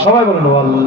সবাই বলেন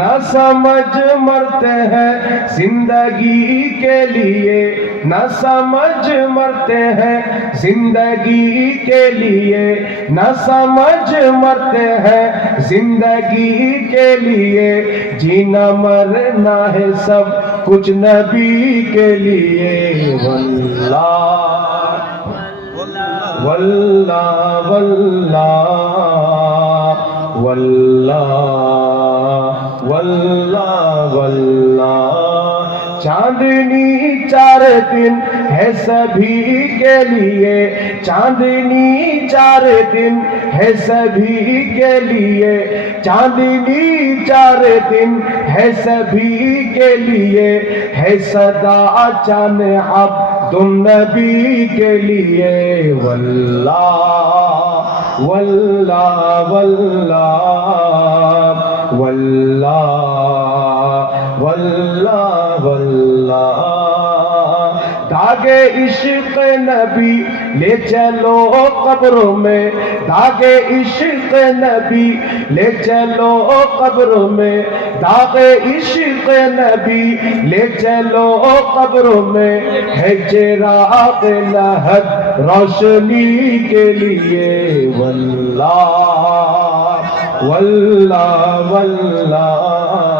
نہ سمجھ مرتے ہیں زندگی کے لیے، نہ سمجھ مرتے ہیں زندگی کے لیے، نہ سمجھ مرتے ہیں زندگی کے لیے۔ جینا مرنا ہے سب کچھ نبی کے لیے۔ واللہ واللہ واللہ واللہ واللہ واللہ۔ چاندنی چار دن ہے سبھی کے لیے۔ چاندنی چار دن ہے سبھی کے لیے۔ چاندنی چار دن ہے سبھی کے لیے۔ ہے صدا چاند عبد النبی کے لیے واللہ واللہ واللہ واللہ عشق نبی لے چلو قبروں میں داغے عشق نبی لے چلو قبروں میں داغے عشق نبی لے چلو قبروں میں۔ ہے چراغ لہت روشنی کے لیے، واللہ واللہ واللہ۔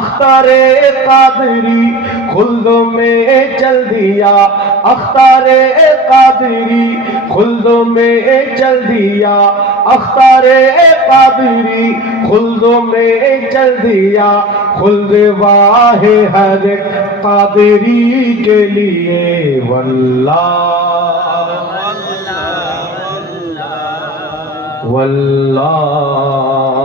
اختار قادری خلد میں چل دیا۔ اختار قادری خلد میں چل دیا۔ اختار قادری خلد میں چل دیا۔ خلد واہ ہر قادری کے لیے۔ واللہ واللہ۔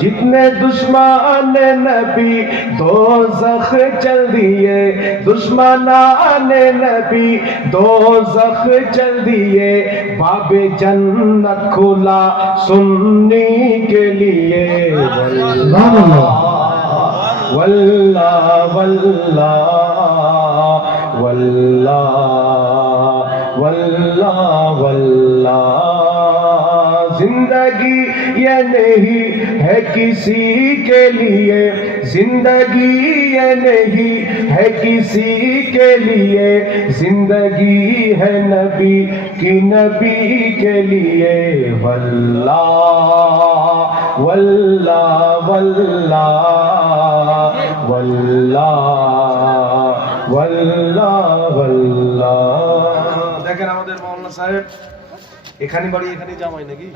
جتنے دشمن نبی دو زخ چل دیے، دشمنان نبی دو زخ چل دیے۔ باب جنت کھلا سننے کے لیے۔ سبحان اللہ واللہ واللہ واللہ واللہ واللہ زندگی یہ نہیں ہے کسی کے لیے زندگی یہ نہیں ہے کسی کے لیے زندگی ہے نبی کی نبی کے لیے واللہ واللہ واللہ واللہ واللہ واللہ দেখেন আমাদের মাওলানা সাহেব এখানে বাড়ি এখানে জামাই নাকি?